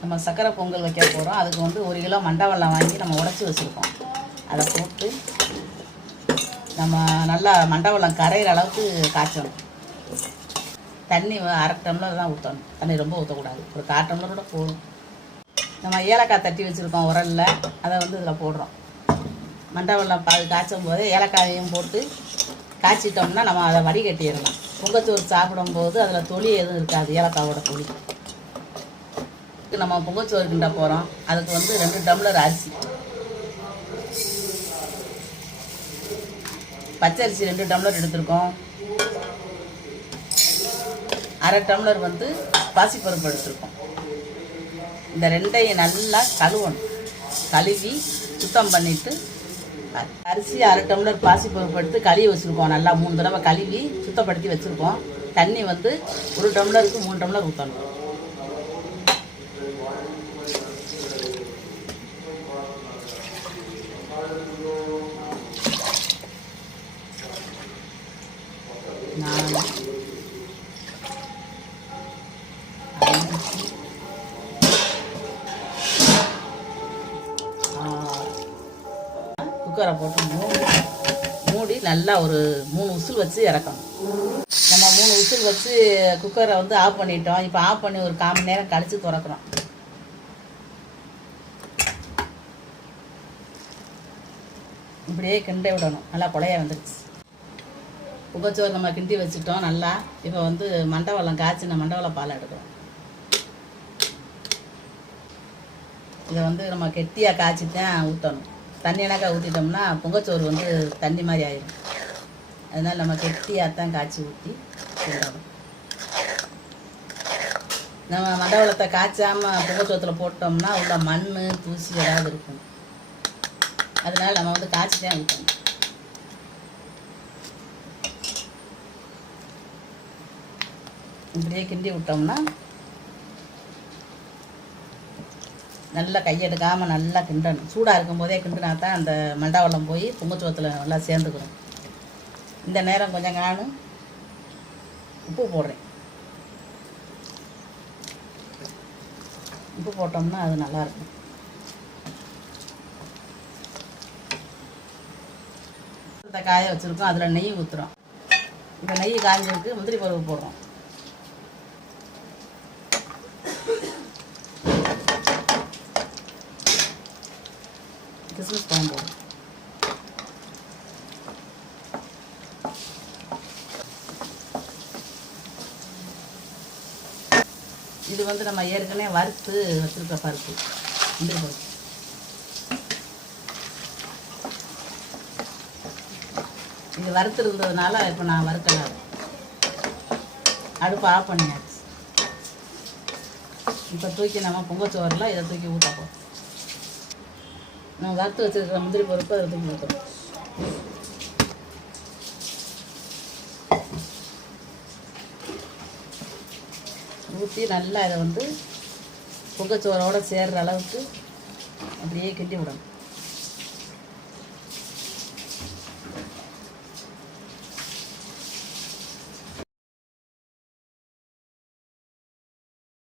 நம்ம சக்கரை பொங்கல் வைக்க போகிறோம். அதுக்கு வந்து 1 கிலோ மண்டை வெல்லம் வாங்கி நம்ம உடச்சி வச்சுருக்கோம். அதை போட்டு நம்ம நல்லா மண்டை வெல்லம் கரையிற அளவுக்கு காய்ச்சணும். தண்ணி 1/2 டம்ளர் தான் ஊற்றணும். தண்ணி ரொம்ப ஊற்றக்கூடாது. ஒரு 1/4 டம்ளரோட போதும். நம்ம ஏலக்காய் தட்டி வச்சுருக்கோம் உரலில், அதை வந்து இதில் போடுறோம். மண்டை வெல்லம் காய்ச்சும் போது ஏலக்காயையும் போட்டு காய்ச்சிட்டோம்னா நம்ம அதை வடிகட்டிடலாம். பொங்கச்சோறு சாப்பிடும்போது அதில் தொளி எதுவும் இருக்காது, ஏலக்காயோட தொளி. நம்ம பொங்கச்சோறு கிண்ட போகிறோம். அதுக்கு வந்து 2 டம்ளர் அரிசி, பச்சரிசி 2 டம்ளர் எடுத்துருக்கோம். 1/2 டம்ளர் வந்து பாசிப்பருப்பு எடுத்துருக்கோம். இந்த 2ஐயும் நல்லா கழுவணும். கழுவி சுத்தம் பண்ணிவிட்டு அரிசி 1/2 டம்ளர் பாசிப்பருப்பு எடுத்து கழுவி வச்சுருக்கோம். நல்லா 3 தடவை கழுவி சுத்தப்படுத்தி வச்சுருக்கோம். தண்ணி வந்து 1 டம்ளருக்கு 3 டம்ளர் ஊற்றணும். குக்கரை போட்டு மூடி நல்லா ஒரு 3 விசில் வச்சு இறக்கணும். நம்ம 3 விசில் வச்சு குக்கரை வந்து ஆஃப் பண்ணிட்டோம். இப்போ ஆஃப் பண்ணி ஒரு 1/4 மணி நேரம் கழித்து திறக்கிறோம். இப்படியே கிண்ட விடணும். நல்லா குழைய வந்துடுச்சு. புகச்சோறு நம்ம கிண்டி வச்சுட்டோம் நல்லா. இப்போ வந்து மண்டை வெல்லம் காய்ச்சின மண்டை வெல்லம் பால் எடுக்கிறோம். இதை வந்து நம்ம கெட்டியாக காய்ச்சி தான் ஊற்றணும். தண்ணியனாக்கா ஊற்றிட்டோம்னா பொங்கச்சோறு வந்து தண்ணி மாதிரி ஆயிடும். அதனால் நம்ம கெட்டியாக தான் காய்ச்சி ஊற்றி கிண்டணும். நம்ம மண்டை வெல்லத்தை காய்ச்சாமல் பொங்கச்சோத்தில் போட்டோம்னா உள்ள மண் தூசி ஏதாவது இருக்கும். அதனால் நம்ம வந்து காய்ச்சி தான் ஊற்றணும். இப்படியே கிண்டி விட்டோம்னா நல்லா கையெடுக்காமல் நல்லா கிண்டணும். சூடாக இருக்கும்போதே கிண்டினா தான் அந்த மண்டை வெல்லம் போய் பொங்கச்சோத்தில் நல்லா சேர்ந்துக்கணும். இந்த நேரம் கொஞ்சம் நான் உப்பு போடுறேன். உப்பு போட்டோம்னா அது நல்லாயிருக்கும். காய வச்சுருக்கோம். அதில் நெய் ஊற்றுறோம். இப்போ நெய் காய்ஞ்சிருக்கு. முந்திரி பருப்பு போடுறோம். கிஸ்மிஸ் பழம் போடும். இது வந்து நம்ம ஏற்கனவே வறுத்து வச்சுருக்க பருப்பு, முந்திரி பருப்பு. இது வறுத்து இருந்ததுனால இப்போ நான் வறுக்கல. அடுப்பு ஆஃப் பண்ணியாச்சு. இப்போ தூக்கி நம்ம பொங்கச்சோறில் இதை தூக்கி ஊற்றப்போம். நம்ம வறுத்து வச்சுருக்கிற முந்திரி பருப்பு அதை தூக்கி ஊற்றணும். ஊற்றி நல்லா இதை வந்து பொங்கச்சோரோடு சேர்கிற அளவுக்கு அப்படியே கிண்டி விடணும்.